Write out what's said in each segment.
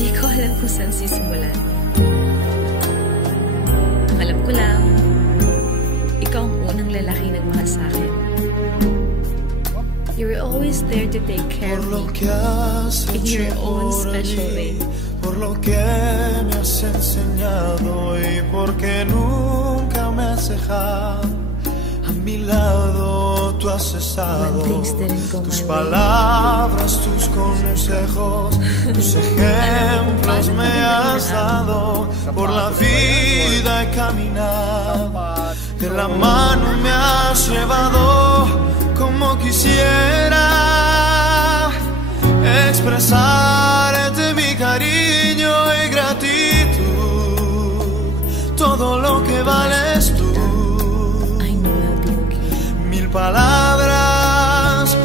Hindi ko alam kung saan sisimulan. Ang alam ko lang, ikaw ang unang lalaki nagmahal sa akin. You were always there to take care of me in your own special way. Por lo que me has enseñado y porque nunca me has dejado a mi lado, tú has estado. Tus palabras, tus consejos, tus ejemplos me has dado. Por la vida he caminado, de la mano me has llevado. Como quisiera expresarte mi cariño y gratitud, todo lo que vales tú. Mil palabras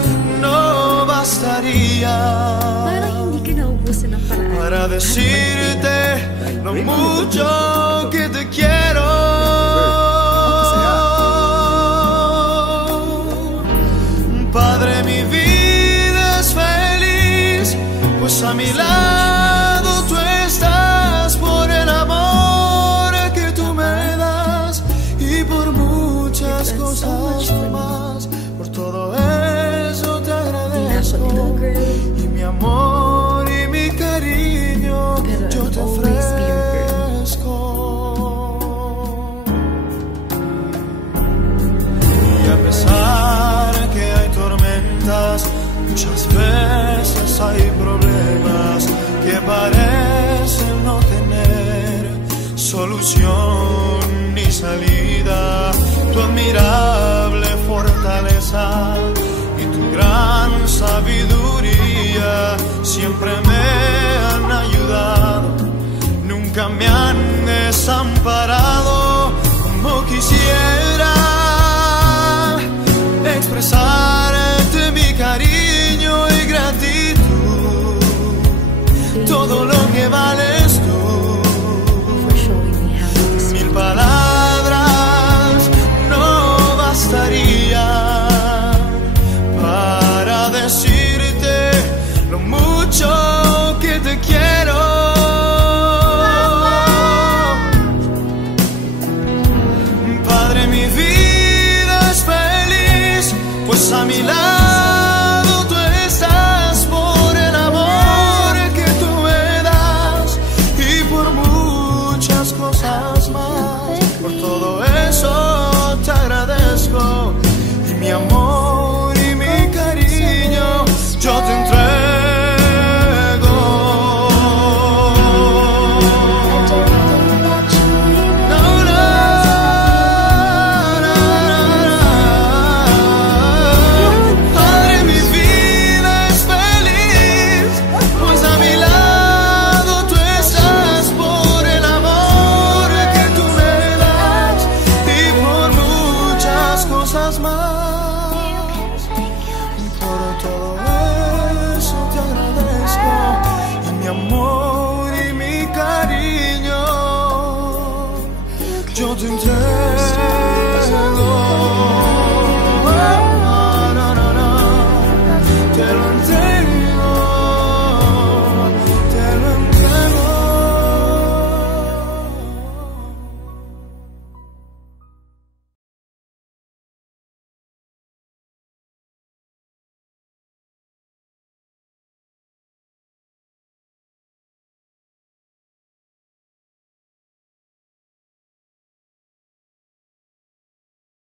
no bastarían para decirte lo mucho que te quiero. Padre, mi vida es feliz, pues a mi lado tú estás, por el amor que tú me das y por muchas cosas más. Por todo eso te agradezco, y mi amor y mi cariño yo te ofrezco. Y a pesar que hay tormentas, muchas veces hay problemas que parecen no tener solución ni salida. Tu admirable fortaleza y tu gran sabiduría siempre me han ayudado, nunca me han desamparado.